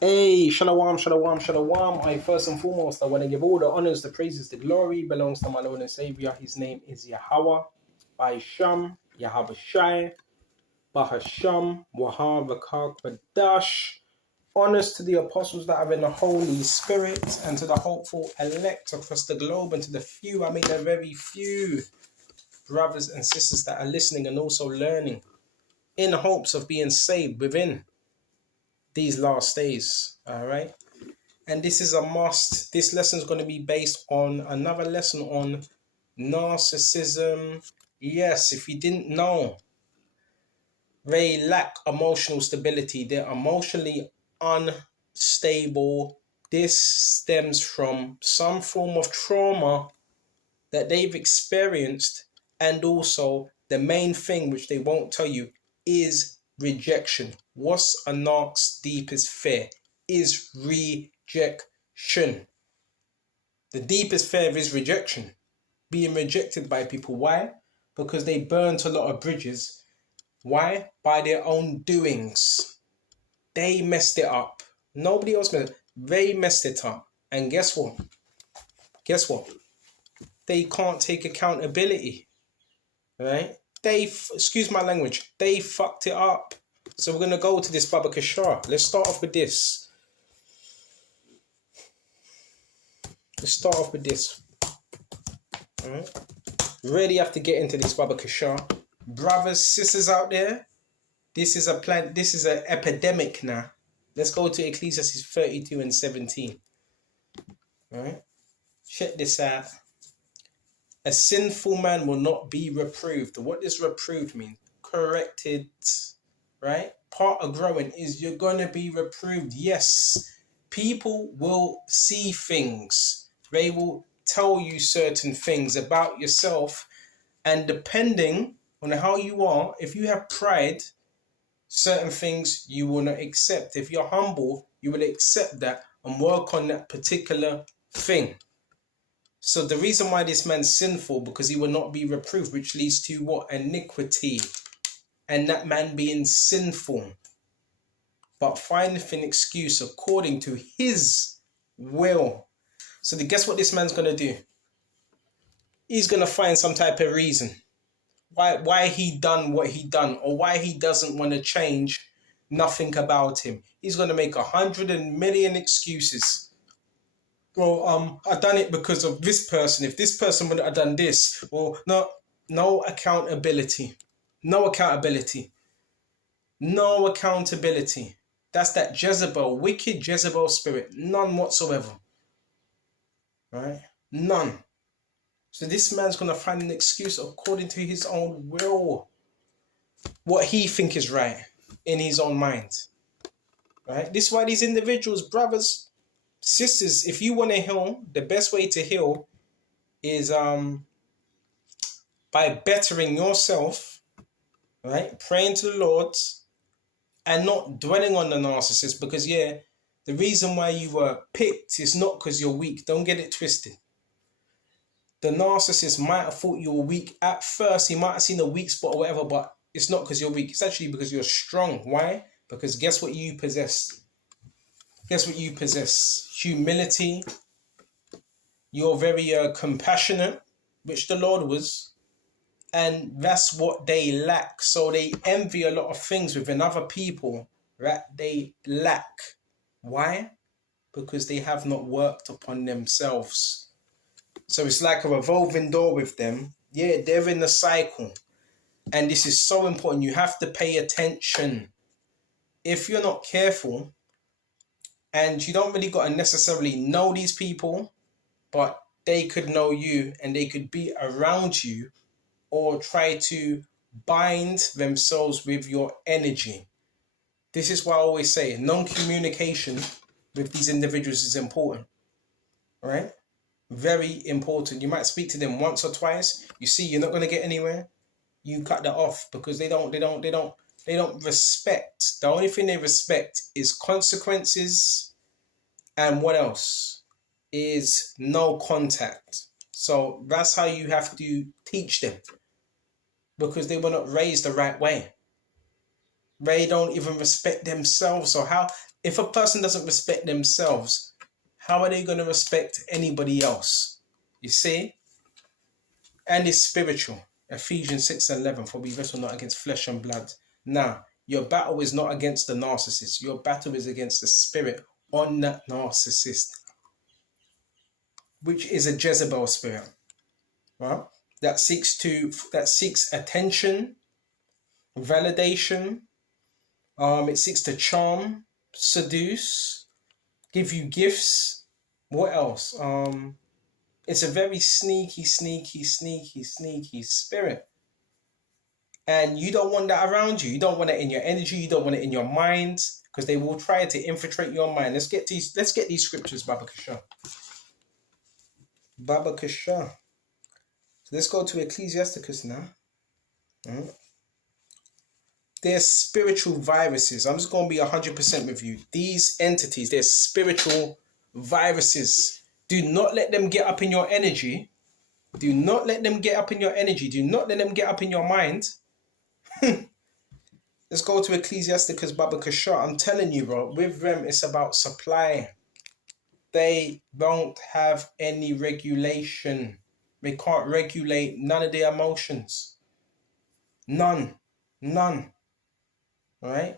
Hey, shalom, shalom, shalom. I first and foremost, I want to give all the honors, the praises, the glory belongs to my Lord and Savior. His name is Yahweh, by Sham, Yahweh Shai, Bahasham, Wahab, Kadash. Honors to the apostles that are in the Holy Spirit and to the hopeful elect across the globe and to the few, I mean the very few brothers and sisters that are listening and also learning in hopes of being saved within these last days. All right. And this is a must. This lesson is going to be based on another lesson on narcissism. Yes, if you didn't know, they lack emotional stability. They're emotionally unstable. This stems from some form of trauma that they've experienced. And also, the main thing which they won't tell you is rejection. What's a narc's deepest fear? Is rejection. The deepest fear is rejection. Being rejected by people. Why? Because they burnt a lot of bridges. Why? By their own doings. They messed it up. Nobody else messed it up. They messed it up. And guess what? Guess what? They can't take accountability. Right? Excuse my language, they fucked it up. So we're going to go to this Baba Kashar. Let's start off with this. All right. Really have to get into this Baba Kashar. Brothers, sisters out there, this is an epidemic now. Let's go to Ecclesiastes 32 and 17. All right. Check this out. A sinful man will not be reproved. What does reproved mean? Corrected, right? Part of growing is you're going to be reproved. Yes, people will see things. They will tell you certain things about yourself. And depending on how you are, if you have pride, certain things you will not accept. If you're humble, you will accept that and work on that particular thing. So the reason why this man's sinful, because he will not be reproved, which leads to what? Iniquity. And that man being sinful, but finding an excuse according to his will. So guess what this man's going to do? He's going to find some type of reason why he done what he done, or why he doesn't want to change nothing about him. He's going to make 100 million excuses. Well, I done it because of this person. If this person would have done this, well, no accountability. No accountability. No accountability. That's that Jezebel, wicked Jezebel spirit. None whatsoever. Right? None. So this man's going to find an excuse according to his own will. What he think is right in his own mind. Right? This is why these individuals, brothers, sisters, if you want to heal, the best way to heal is by bettering yourself, right? Praying to the Lord and not dwelling on the narcissist, because the reason why you were picked is not because you're weak. Don't get it twisted. The narcissist might have thought you were weak at first. He might have seen a weak spot or whatever, but it's not because you're weak. It's actually because you're strong. Why? Because guess what you possess? Guess what you possess? Humility. You're very compassionate, which the Lord was. And that's what they lack. So they envy a lot of things within other people that they lack. Why? Because they have not worked upon themselves. So it's like a revolving door with them. Yeah, they're in the cycle. And this is so important. You have to pay attention. If you're not careful, and you don't really got to necessarily know these people, but they could know you and they could be around you or try to bind themselves with your energy. This is why I always say non-communication with these individuals is important. All right? Very important. You might speak to them once or twice. You see you're not going to get anywhere. You cut that off, because they don't respect. The only thing they respect is consequences, and what else? Is no contact. So that's how you have to teach them, because they were not raised the right way. They don't even respect themselves. So how If a person doesn't respect themselves, how are they going to respect anybody else? You see? And it's spiritual. Ephesians 6:11, for we wrestle not against flesh and blood. Now, your battle is not against the narcissist. Your battle is against the spirit on that narcissist, which is a Jezebel spirit, right? That seeks attention, validation. It seeks to charm, seduce, give you gifts. What else? It's a very sneaky spirit. And you don't want that around you. You don't want it in your energy. You don't want it in your mind, because they will try to infiltrate your mind. Let's get these scriptures, Baba Kasha. Baba Kasha. So let's go to Ecclesiasticus now. They're spiritual viruses. I'm just going to be 100% with you. These entities, they're spiritual viruses. Do not let them get up in your energy. Do not let them get up in your energy. Do not let them get up in your mind. Let's go to Ecclesiasticus Baba Kasha. I'm telling you, bro, with them, it's about supply. They don't have any regulation. They can't regulate none of their emotions. None. All right?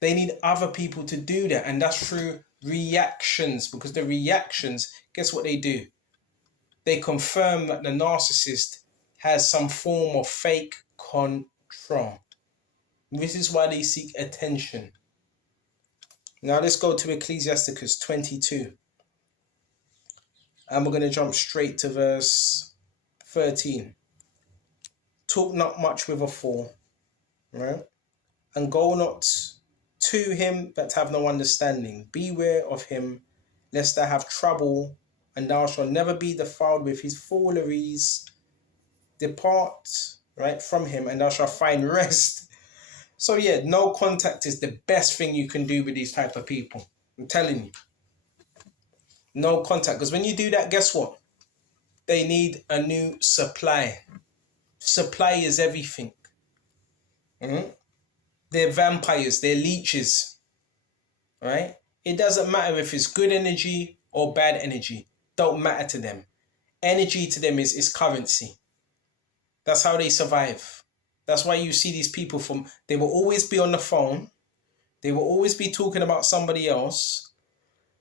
They need other people to do that, and that's through reactions, because the reactions, guess what they do? They confirm that the narcissist has some form of fake control. This is why they seek attention. Now let's go to Ecclesiasticus 22. And we're going to jump straight to verse 13. Talk not much with a fool, right? And go not to him that have no understanding. Beware of him, lest thou have trouble, and thou shalt never be defiled with his fooleries. Depart, right, from him, and thou shalt find rest. So yeah, no contact is the best thing you can do with these type of people. I'm telling you. No contact. Because when you do that, guess what? They need a new supply. Supply is everything. They're vampires. They're leeches. Right? It doesn't matter if it's good energy or bad energy. Don't matter to them. Energy to them is currency. That's how they survive. That's why you see these people they will always be on the phone. They will always be talking about somebody else.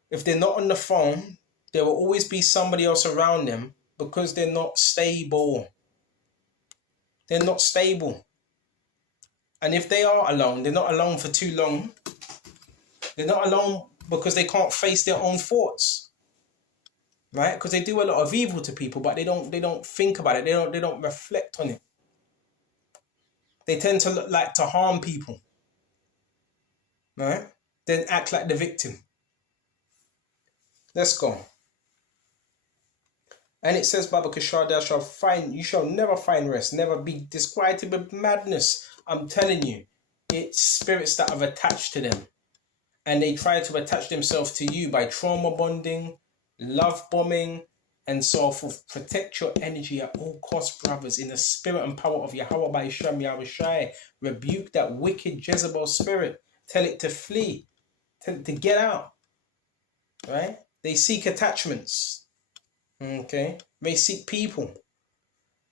If they're not on the phone, there will always be somebody else around them, because they're not stable. They're not stable. And if they are alone, they're not alone for too long. They're not alone because they can't face their own thoughts. Right? Because they do a lot of evil to people, but they don't think about it. They don't reflect on it. They tend to like to harm people. Right? Then act like the victim. Let's go. And it says, Baba Kishar, you shall never find rest, never be disquieted with madness. I'm telling you, it's spirits that have attached to them. And they try to attach themselves to you by trauma bonding, love bombing, and so forth. Protect your energy at all costs, brothers, in the spirit and power of Yahweh by Shem Yahushai. Rebuke that wicked Jezebel spirit. Tell it to flee. Tell it to get out. Right? They seek attachments. Okay? They seek people.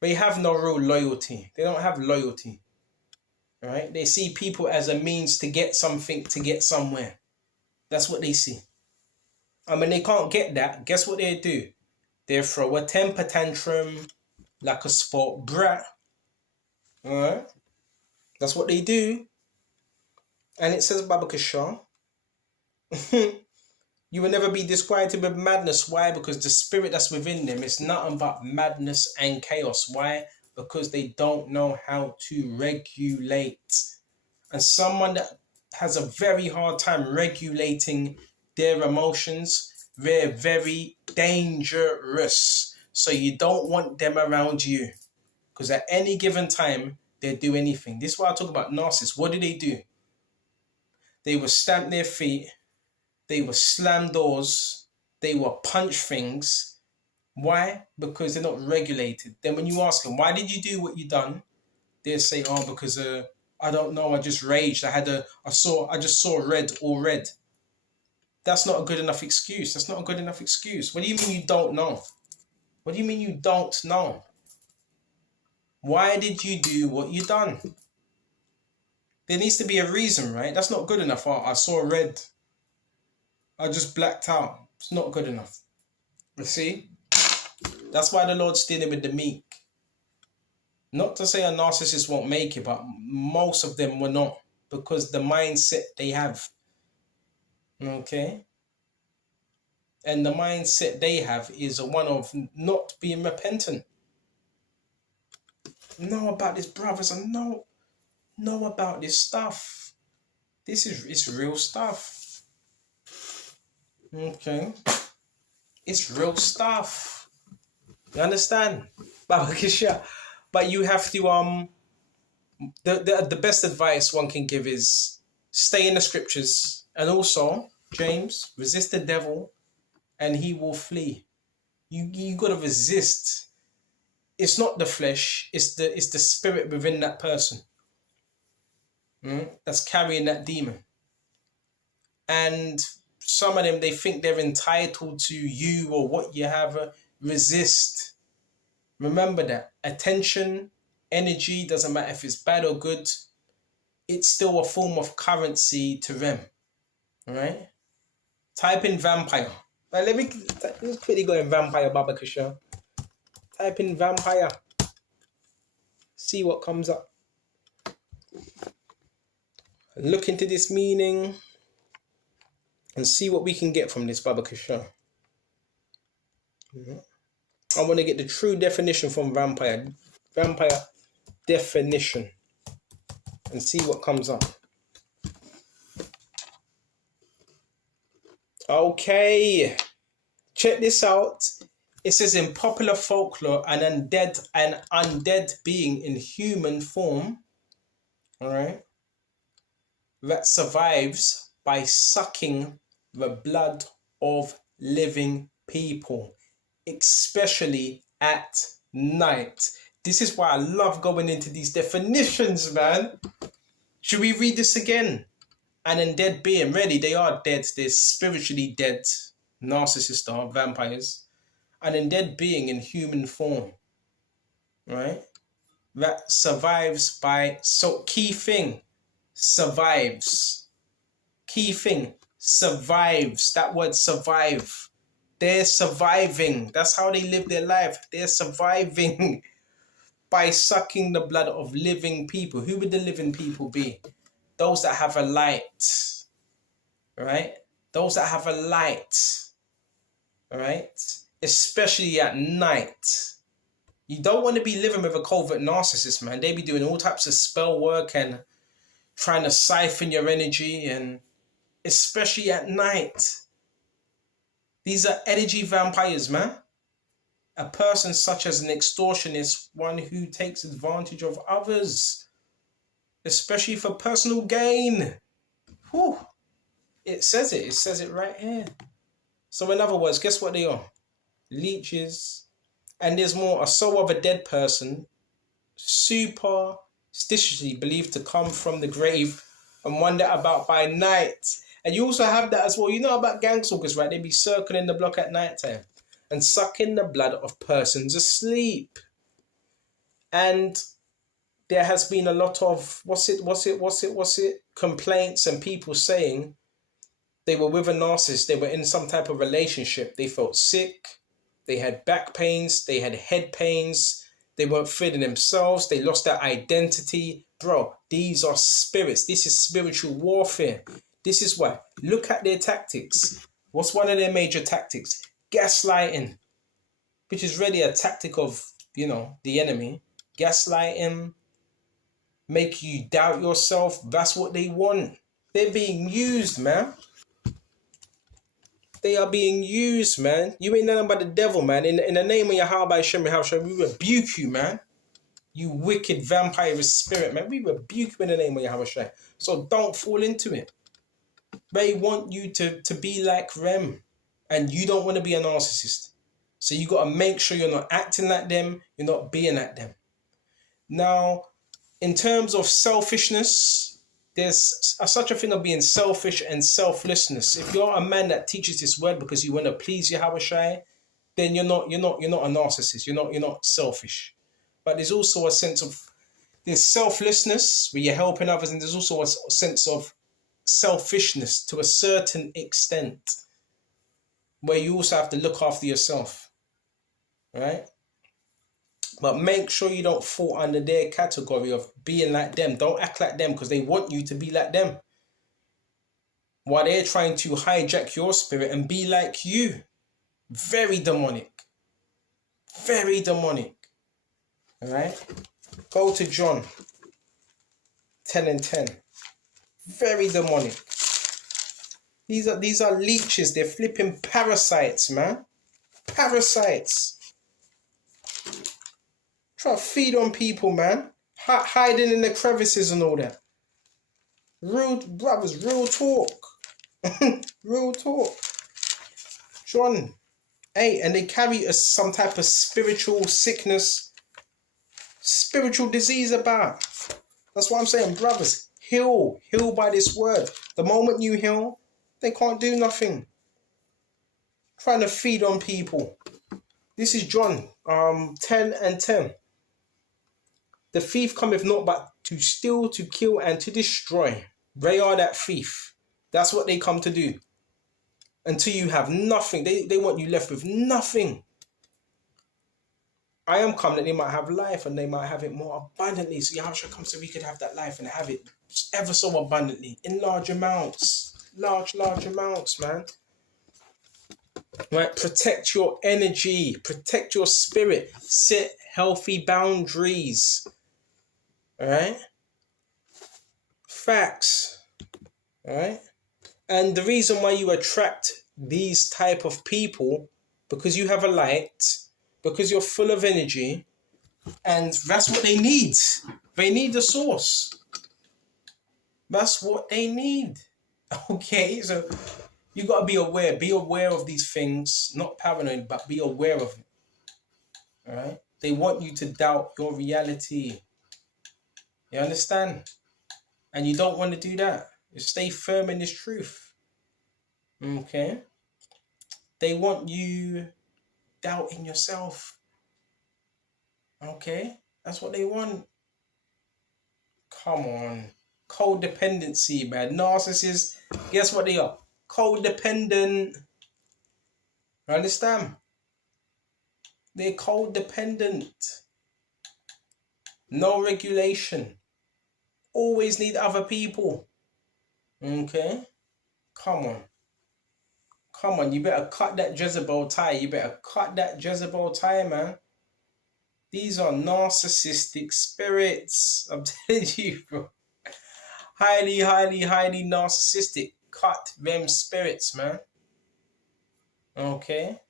They have no real loyalty. They don't have loyalty. Right? They see people as a means to get something, to get somewhere. That's what they see. And when they can't get that, guess what they do? They throw a temper tantrum like a sport brat. Alright? That's what they do. And it says, Baba Kishar, you will never be disquieted with madness. Why? Because the spirit that's within them is nothing but madness and chaos. Why? Because they don't know how to regulate. And someone that has a very hard time regulating their emotions, they're very dangerous. So you don't want them around you. Because at any given time, they'll do anything. This is why I talk about narcissists. What do? They will stamp their feet. They will slam doors. They will punch things. Why? Because they're not regulated. Then when you ask them, why did you do what you done? They'll say, oh, because I don't know, I just raged. I just saw red, all red. That's not a good enough excuse. That's not a good enough excuse. What do you mean you don't know? What do you mean you don't know? Why did you do what you done? There needs to be a reason, right? That's not good enough. I saw red. I just blacked out. It's not good enough. You see? That's why the Lord's dealing with the meek. Not to say a narcissist won't make it, but most of them will not. Because the mindset they have. Okay? And the mindset they have is one of not being repentant. Know about this, brothers, and know about this stuff. It's real stuff. Okay? It's real stuff. You understand? But you have to the best advice one can give is stay in the scriptures, and also, James, resist the devil and he will flee. You gotta resist. It's not the flesh, it's the spirit within that person. That's carrying that demon. And some of them, they think they're entitled to you or what you have. Resist. Remember that. Attention, energy, doesn't matter if it's bad or good, it's still a form of currency to them. Alright? Type in vampire. Let's quickly go in vampire, Baba Kasha. Type in vampire. See what comes up. Look into this meaning and see what we can get from this, Baba Kasha. I want to get the true definition from vampire. Vampire definition. And see what comes up. Okay. Check this out. It says in popular folklore, an undead being in human form, all right, that survives by sucking the blood of living people, especially at night. This is why I love going into these definitions, man. Should we read this again? An undead being, really, they are dead. They're spiritually dead. Narcissists are vampires. An undead being in human form, right? That survives by, so key thing, survives. Key thing, survives. That word survive. They're surviving. That's how they live their life. They're surviving by sucking the blood of living people. Who would the living people be? Those that have a light, right? Those that have a light, right? Especially at night. You don't want to be living with a covert narcissist, man. They be doing all types of spell work and trying to siphon your energy, and especially at night. These are energy vampires, man. A person such as an extortionist, one who takes advantage of others, especially for personal gain. Whew. It says it right here. So in other words, guess what they are? Leeches. And there's more. A soul of a dead person, superstitiously believed to come from the grave and wander about by night. And you also have that as well. You know about gangstalkers, right? They be circling the block at night time and sucking the blood of persons asleep. And there has been a lot of complaints and people saying they were with a narcissist, they were in some type of relationship, they felt sick, they had back pains, they had head pains, they weren't feeling themselves, they lost their identity. Bro, these are spirits. This is spiritual warfare. This is why. Look at their tactics. What's one of their major tactics? Gaslighting, which is really a tactic of, the enemy. Gaslighting, make you doubt yourself. That's what they want. They're being used, man. They are being used, man. You ain't nothing but the devil, man. In the name of Yahweh Hashem, we rebuke you, man. You wicked vampire spirit, man. We rebuke you in the name of Yahweh Hashem. So don't fall into it. They want you to be like them. And you don't want to be a narcissist. So you got to make sure you're not acting like them. You're not being like them. Now, in terms of selfishness, there's such a thing of being selfish and selflessness. If you're a man that teaches this word because you want to please Yahweh Shai, then you're not a narcissist. You're not selfish. But there's also a sense of there's selflessness where you're helping others, and there's also a sense of selfishness to a certain extent where you also have to look after yourself, right? But make sure you don't fall under their category of being like them. Don't act like them because they want you to be like them, while they're trying to hijack your spirit and be like you. Very demonic. Very demonic. All right? Go to John 10:10. Very demonic. These are leeches. They're flipping parasites, man. Parasites. Try to feed on people, man. Hiding in the crevices and all that. Real brothers, real talk. Real talk. John 8, and they carry some type of spiritual sickness, spiritual disease about. That's what I'm saying, brothers. Heal by this word. The moment you heal, they can't do nothing. Trying to feed on people. This is John 10:10. The thief cometh not but to steal, to kill, and to destroy. They are that thief. That's what they come to do. Until you have nothing. They want you left with nothing. I am come that they might have life and they might have it more abundantly. So Yahweh comes so we could have that life and have it ever so abundantly in large amounts. Large amounts, man. Right? Protect your energy. Protect your spirit. Set healthy boundaries. Alright? Facts. Alright? And the reason why you attract these type of people, because you have a light, because you're full of energy, and that's what they need. They need the source. That's what they need. Okay, so you got to be aware. Be aware of these things. Not paranoid, but be aware of it. All right? They want you to doubt your reality. You understand? And you don't want to do that. You stay firm in this truth. Okay? They want you doubting yourself. Okay? That's what they want. Come on. Codependency, man. Narcissists, guess what they are? Codependent. Understand? They're codependent. No regulation. Always need other people. Okay? Come on. Come on, you better cut that Jezebel tie. You better cut that Jezebel tie, man. These are narcissistic spirits. I'm telling you, bro. Highly narcissistic. Cut them spirits, man. Okay?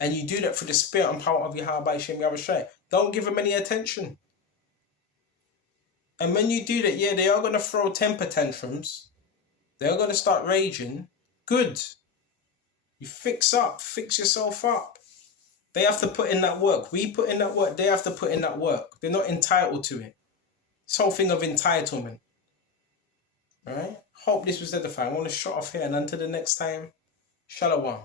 And you do that through the spirit and power of Yahweh Shem Yahushua. Don't give them any attention. And when you do that, yeah, they are going to throw temper tantrums. They are going to start raging. Good. You fix yourself up. They have to put in that work. We put in that work. They have to put in that work. They're not entitled to it. This whole thing of entitlement. All right? Hope this was edifying. I want to shut off here, and until the next time, shalom.